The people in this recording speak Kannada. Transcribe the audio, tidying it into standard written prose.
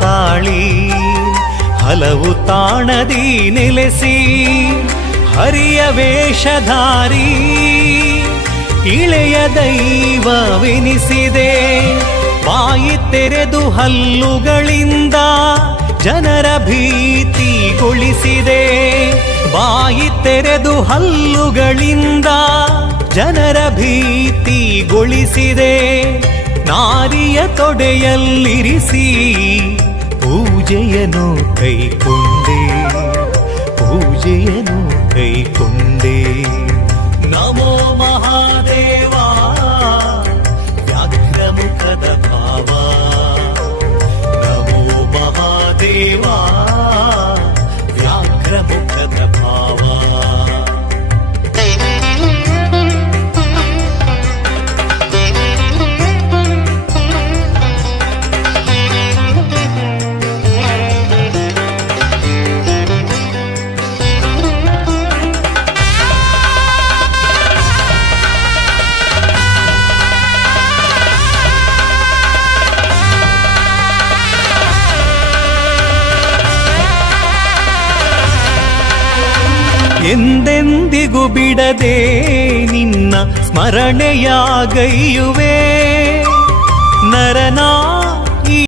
ತಾಳಿ ಹಲವು ತಾಣದಿ ನೆಲೆಸಿ ಹರಿಯ ವೇಷಧಾರಿ ಇಳೆಯ ದೈವವೆನಿಸಿದೆ. ಬಾಯಿ ತೆರೆದು ಹಲ್ಲುಗಳಿಂದ ಜನರ ಭೀತಿಗೊಳಿಸಿದೆ. ಬಾಯಿ ತೆರೆದು ಹಲ್ಲುಗಳಿಂದ ಜನರ ಭೀತಿಗೊಳಿಸಿದೆ. ನಾರಿಯ ತೊಡೆಯಲ್ಲಿರಿಸಿ ಪೂಜೆಯನ್ನು ಕೈಕೊಂಡೆ, ಪೂಜೆಯನ್ನು ಕೈಕೊಂಡೆ. ನಮೋ ಮಹಾದೇವ ವ್ಯಾಘ್ರಮುಖದ ಭಾವ, ನಮೋ ಮಹಾದೇವ ವ್ಯಾಘ್ರಮುಖದ ಭಾವ. ಎಂದೆಂದಿಗೂ ಬಿಡದೆ ನಿನ್ನ ಸ್ಮರಣೆಯಾಗೈಯುವೆ. ನರನಾರಾಯಣನ